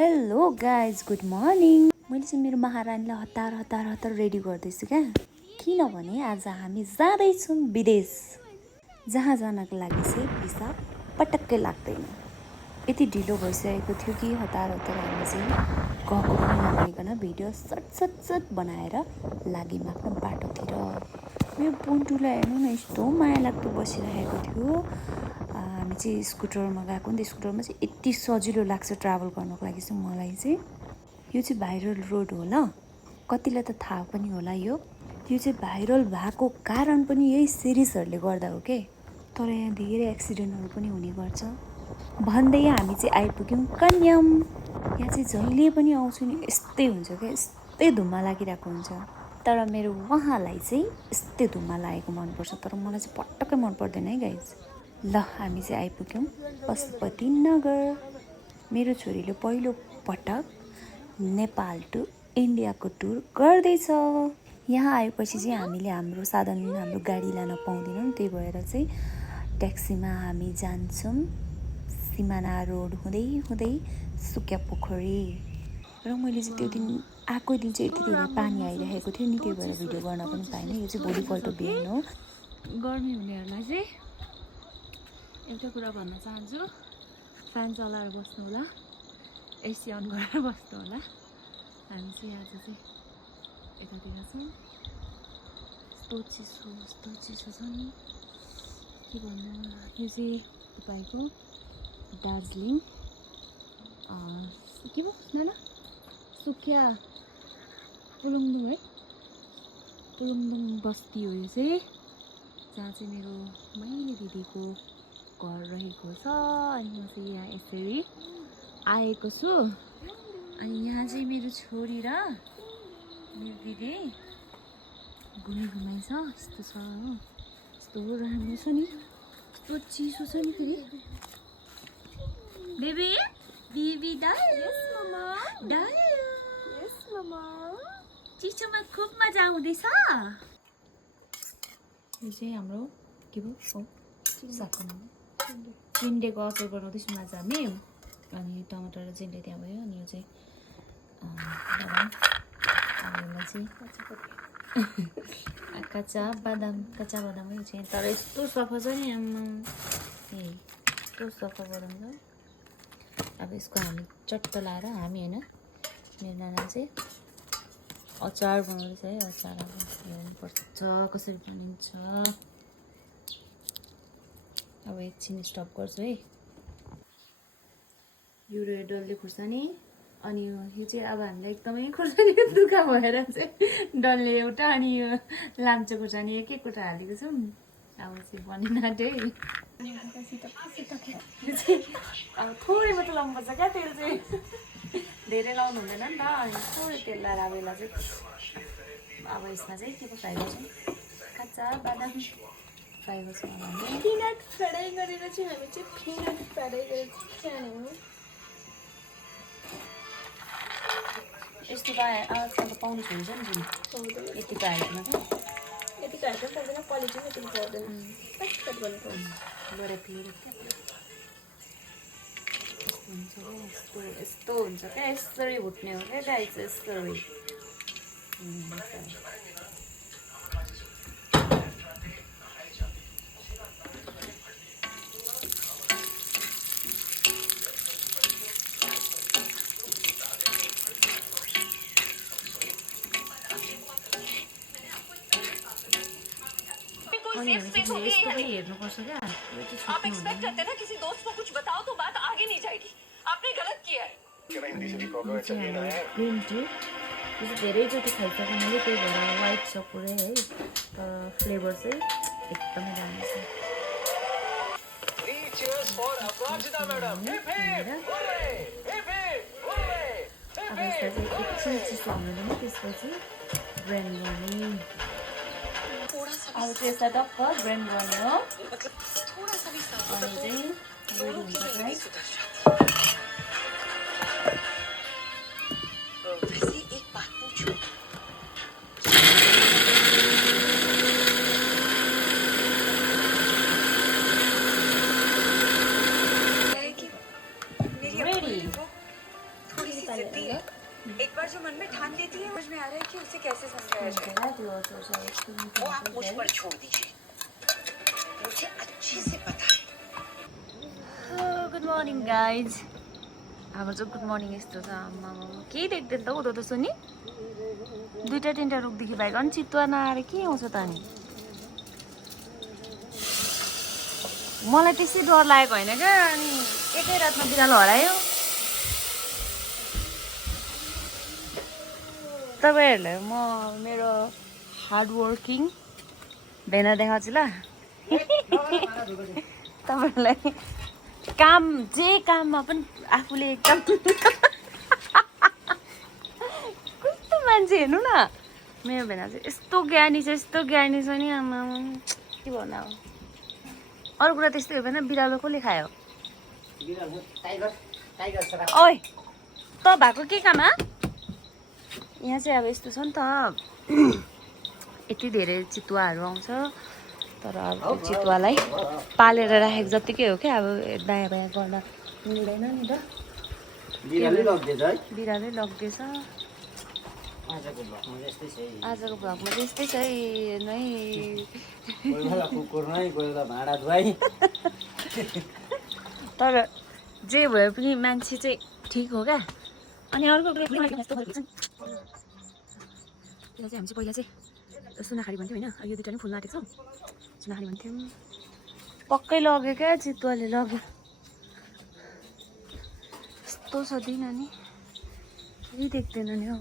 Hello guys, good morning. मैले चाहिँ मेरो महारानीलाई हतार हतार हतार रेडी गर्दैछु क्या, किनभने आज हामी जाँदैछौँ विदेश, जहाँ जानको लागि चाहिँ भिसा पटक्कै लाग्दैन। यति ढिलो भइसकेको थियो कि हतार हतार हामी चाहिँ गएको पनि नभइकन भिडियो सट बनाएर लाग्यौँ आफ्नो बाटोतिर। मेरो पुन्टुलाई हेर्नु न, यस्तो माया लाग्दो बसिरहेको थियो। हामी चाहिँ स्कुटरमा गएको नि त, स्कुटरमा चाहिँ यति सजिलो लाग्छ ट्राभल गर्नको लागि चाहिँ मलाई चाहिँ। यो चाहिँ भाइरल रोड हो ल, कतिलाई त थाहा पनि होला। यो चाहिँ भाइरल भएको कारण पनि यही सिरिजहरूले गर्दा हो के। तर यहाँ धेरै एक्सिडेन्टहरू पनि हुने गर्छ भन्दै हामी चाहिँ आइपुग्यौँ कन्याम। यहाँ चाहिँ जहिले पनि आउँछु नि यस्तै हुन्छ क्या, यस्तै धुम्मा लागिरहेको हुन्छ। तर मेरो उहाँलाई चाहिँ यस्तै धुम्मा लागेको मनपर्छ, तर मलाई चाहिँ पटक्कै मन पर्दैन है गाइज। ल हामी चाहिँ आइपुग्यौँ पशुपति नगर। मेरो छोरीले पहिलो पटक नेपाल टु इन्डियाको टुर गर्दैछ। यहाँ आएपछि चाहिँ हामीले हाम्रो साधन, हाम्रो गाडी लान पाउँदैनौँ, त्यही भएर चाहिँ ट्याक्सीमा हामी जान्छौँ सिमाना रोड हुँदै हुँदै सुकिया पोखरी। र मैले चाहिँ त्यो दिन आएको दिन चाहिँ यति धेरै पानी आइरहेको थियो नि, त्यही भएर भिडियो गर्न पनि पाइनँ। यो चाहिँ भोलिपल्ट बिहान हो। गर्मी हुनेहरूलाई चाहिँ एउटा कुरा भन्न चाहन्छु, फ्यान चलाएर बस्नु होला, एसी अन गरेर बस्नु होला। हामी चाहिँ आज चाहिँ यतातिर छौँ। यस्तो चिसो छ नि, के भन्नु। यो चाहिँ तपाईँको दार्जिलिङ के भयो नाना, सुकिया पुलुङदुङ है, पुलुङदुङ बस्ती हो यो चाहिँ, जहाँ चाहिँ मेरो माइली दिदीको घर रहेको छ। अनि म चाहिँ यहाँ यसरी आएको छु। अनि यहाँ चाहिँ मेरो छोरी र मेरो दिदी घुमाइ छ। यस्तो छ हो, यस्तो राम्रो छ नि, यस्तो चिसो छ नि फेरि। बेबी बेबी चिसोमा खुब मजा आउँदैछ। यो चाहिँ हाम्रो के भयो, चिन्डेको अचार बनाउँदैछौँ आज हामी। अनि टमाटर र चिन्डे त्यहाँ भयो। अनि यो चाहिँ कच्चा बादाम यो चाहिँ, तर यस्तो सफा छ नि आम्मा, यस्तो सफा बादाम छ। अब यसको हामी चट्ट लाएर, हामी होइन मेरो नाना चाहिँ अचार बनाउँदैछ है। अचार अब हेर्नुपर्छ कसरी बनिन्छ। अब एकछिन स्टप गर्छु है। यो रह्यो डल्ले खुर्सानी। अनि यो चाहिँ अब हामीलाई एकदमै खुर्सानी दुःख भएर चाहिँ डल्ले एउटा, अनि यो लाम्चे खुर्सानी एक एकवटा हालेको छौँ। अब चाहिँ बनिन आँट्यो है। यो चाहिँ अब थोरै मात्र लाउनुपर्छ क्या, तेल चाहिँ धेरै लाउनु हुँदैन नि त। अनि थोरै तेल लाएर अब यसलाई चाहिँ अब यसमा चाहिँ के को फ्राई गर्छौँ, कच्चा बादाम फ्राई गर्छौँ। पिनट फ्राई गरेर चाहिँ हामी चाहिँ पिनट फ्राई गरेर खाने। यस्तो त आजकल त पाउनु छोडिन्छ नि जुन, यतिको हाइटमा त, यतिको हाइटमा पाउँदैन, क्वालिटी पनि यतिको पाउँदैन। कट गर्नु पर्छ गएर फेरि यस्तो हुन्छ क्या, यसरी भुट्ने हो क्या गाई चाहिँ, यसरी। हेर्नुपर्छ क्या। आप एक्सपेक्ट करते ना किसी दोस्त को कुछ बताओ तो बात आगे नहीं जाएगी। आपने गलत किया है। ग्रिन टी यो चाहिँ धेरैचोटि खाइसकेँ मैले, त्यही भएर वाइट छ पुरै है। तर फ्लेभर चाहिँ एकदमै राम्रो छ। अब यसलाई चाहिँ एकछिन चिसो हुनु दिनु, त्यसपछि ब्रेन्ड गर्ने। अब चाहिँ यसलाई टक्क ब्रेन्ड गर्ने हो। अनि चाहिँ रेडी हुन्छ है। जिद्दी है एक बार जो मन में ठान लेती है समझ में आ रहा है कि उसे कैसे समझाया जाए वो आप मुझ पर छोड़ दीजिए मुझे अच्छे से पता है गुड मर्निङ गाइज हाम्रो चाहिँ गुड मर्निङ यस्तो छ आम्मा के देख्दैन त उता त सुनि 2-3 रुखदेखि बाहेक अनि चितुवा नआएर के आउँछ त अनि मलाई त्यसै डर लागेको होइन क्या अनि एकै रातमा बिरालो हरायो तपाईँहरूलाई म मेरो हार्ड वर्किङ भेना देखाउँछु ल तपाईँहरूलाई काम जे काममा पनि आफूले एकदम कस्तो मान्छे हेर्नु न मेरो भेना चाहिँ यस्तो ज्ञानी छ नि आमा के भन्नु अब अरू कुरा त्यस्तै हो भने बिरालो कसले खायो ओइ त भएको के काम यहाँ चाहिँ अब यस्तो छ नि त यति धेरै चितुवाहरू आउँछ तर अब त्यो चितुवालाई पालेर राखेको जत्तिकै हो क्या अब दायाँ बायाँ गर्न मिल्दैन नि त बिरालै लग्दैछ आजको भ्लगमा त्यस्तै छ नै तर जे भए पनि मान्छे चाहिँ ठिक हो क्या अनि अर्को चाहिँ हामी चाहिँ पहिला चाहिँ सुनाखारी भन्थ्यौँ होइन यो दुइटा नि फुल नाटेको छ सुनाखारी भन्थ्यौँ पक्कै लग्यो क्या चितुवाले लग्यो यस्तो छ दिन नि केही देख्दैन नि हौ